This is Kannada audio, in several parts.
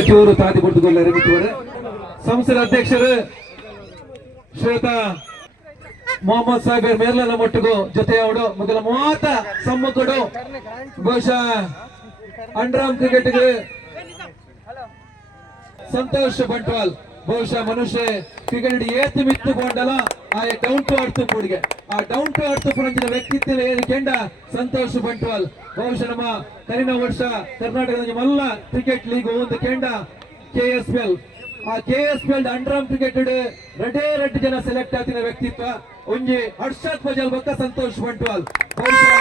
ಚೂರು ತಾದಿ ಕೊಡ್ತುಕೊಳ್ಳ ಸಂಸ್ಥೆ ಅಧ್ಯಕ್ಷರು ಶ್ವೇತ ಮೊಹಮ್ಮದ್ ಸಾಹೇಬ್ ಮೇರ್ಲನ ಮೊಟ್ಟಿಗೂ ಜೊತೆ ಅವಡು ಮೊದಲ ಮೂವತ್ತ ಸಮ್ಮುಖಡು ಬಹುಶಃ ಅಂಡರಾಮ್ ಕ್ರಿಕೆಟ್ಗೆ ಸಂತೋಷ್ ಬಂಟ್ವಾಲ್ ಬಹುಶಃ ಮನುಷ್ಯ ಕ್ರಿಕೆಟ್ ಏತು ಮಿತ್ತು ಕೊಂಡಲ ಆ ಡೌನ್ ಟು ಅರ್ಥ ಪೂಡಿಗೆ ಆ ಡೌನ್ ಟು ಅರ್ಥ ಪುರಂಜಿನ ವ್ಯಕ್ತಿತ್ವ ಏರಿಕೆಂಡ ಸಂತೋಷ್ ಬಂಟ್ವಾಲ್ ಬಹುಶಃ ನಮ್ಮ ಕರಿನ ವರ್ಷ ಕರ್ನಾಟಕದ ಮಲ್ಲ ಕ್ರಿಕೆಟ್ ಲೀಗ್ ಒಂದು ಕೆಂಡ KSPL ಆ KSPL ಅಂಡರಾಮ್ ಕ್ರಿಕೆಟ್ ರೆಡ್ ಜನ ಸೆಲೆಕ್ಟ್ ಆಗ್ತಿನ ವ್ಯಕ್ತಿತ್ವ ಒಂಜಿ ಹರ್ಷದ್ ಪಜಲ್ ಬಕ್ಕ ಸಂತೋಷ್ ಬಂಟ್ವಾಲ್ ಬಹುಶಃ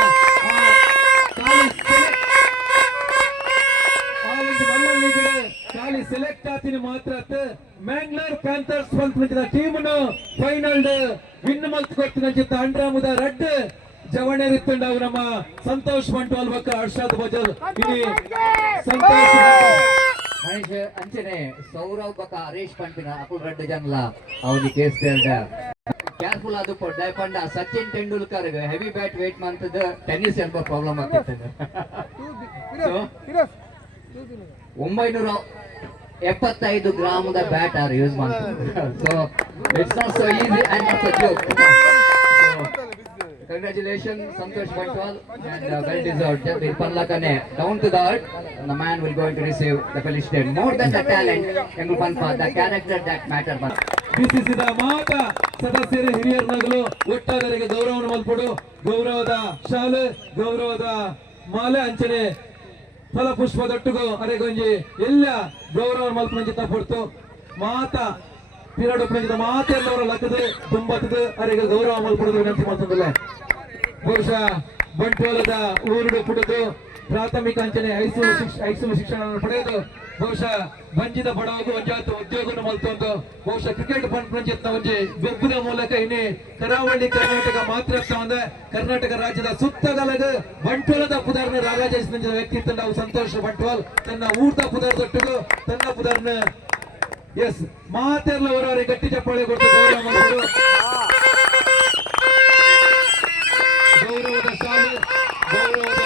ಖಾಲಿ ಸೆಲೆಕ್ಟ್ ಆತಿನ ಮಾತ್ರ ಮ್ಯಾಂಗ್ಳೂರ್ ಪ್ಯಾಂಥರ್ಸ್ ಪಂತ ಟೀಮ್ ಫೈನಲ್ ವಿನ್ ಮಲ್ತ್ ಕೊಡ್ತಿನ ಅಂಡ್ರಾಮದ ರೆಡ್ ಜವಣೇರಿತ್ತುಂಡ ಅವು ನಮ್ಮ ಸಂತೋಷ್ ಬಂಟ್ವಾಲ್ ಬಕ್ಕ ಹರ್ಷದ್ ಬಜಲ್ ಇಲ್ಲಿ ಸಂತೋಷ್ ಅಂಚನೆ ಸೌರವ್ ಬಕ್ಕ ಹರೀಶ್ ಪಂಪಿನ ಅಕುಲ್ ರೆಡ್ ಜನಲ ಅವನಿ ಕೇಸ್ ಕೇರ್ಫುಲ್ ಅದು ಪಂಡ Sachin Tendulkar heavy bat weight ಮಂತದ ಟೆನ್ನಿಸ್ ಎಂಬ ಪ್ರಾಬ್ಲಮ್ ಆಗ್ತಿರ್ತದೆ 975 ಗ್ರಾಮದ ಬ್ಯಾಟ್ ಆರ್ ಯೂಸ್ ಮಾಡ್ತಾರೆ so it's not so easy and not a joke congratulations Santosh Bantwal and well deserved Panlakane down to the earth the man will going to receive the felicitation more than the talent Engu Panpa the character that matter BCC the ಮಾತ ಸದಸ್ಯರು ಹಿರಿಯರನ್ನಾಗಲು ಒಟ್ಟಾದರಿಗೆ ಗೌರವವನ್ನು ಮಲ್ಪಡು ಗೌರವದ ಶಾಲೆ ಗೌರವದ ಮಾಲೆ ಅಂಚನೆ ಫಲಪುಷ್ಪದೊಟ್ಟಿಗೂ ಅರೆಗೊಂಜಿ ಎಲ್ಲ ಗೌರವ ಮಲ್ಪಂಜಿತ ಪಡ್ತು ಮಾತ ಪಿರಡು ಪ್ರಜಿತ ಮಾತೆಲ್ಲವರ ಲಕ್ಕದೆ ತುಂಬತ್ತದು ಅರೆಗೆ ಗೌರವ ಮಲ್ಪಡುದು ವಿನಂತಿ ಮಾಡ್ತದಲ್ಲ ಬಹುಶಃ ಬಂಟ್ವಾಲದ ಊರುಡು ಪುಡುದು ಪ್ರಾಥಮಿಕ ಅಂಚನೆ ಹೈಸ್ಕೂಲ್ ಶಿಕ್ಷಣವನ್ನು ಪಡೆದು ಬಹುಶಃ ಬಂಜಿದ ಬಡವಗೂ ಒಂಜಾತು ಉದ್ಯೋಗವನ್ನು ಮಲ್ತೊಂದು ಬಹುಶಃ ಕ್ರಿಕೆಟ್ ಪಂಚಾಯತ್ನ ಒಂಜಿ ಬೆಬ್ಬುದ ಮೂಲಕ ಇನ್ನೇ ಕರಾವಳಿ ಕರ್ನಾಟಕ ಮಾತ್ರ ಕರ್ನಾಟಕ ರಾಜ್ಯದ ಸುತ್ತಗಲಗ ಬಂಟ್ವಾಲದ ಪುದಾರ್ನ ರಾರಾಜಿಸಿದ ವ್ಯಕ್ತಿತ್ವ ನಾವು ಸಂತೋಷ್ ಬಂಟ್ವಾಲ್ ತನ್ನ ಊಟದ ಪುದಾರ್ದೊಟ್ಟಿಗೂ ತನ್ನ ಪುದಾರ್ನ ಎಸ್ ಮಾತೆಲ್ಲವರವರಿಗೆ ಗಟ್ಟಿ ಚಪ್ಪಾಳೆ ಕೊಟ್ಟು ಗೌರವದ ಶಾಲೆ ಗೌರವದ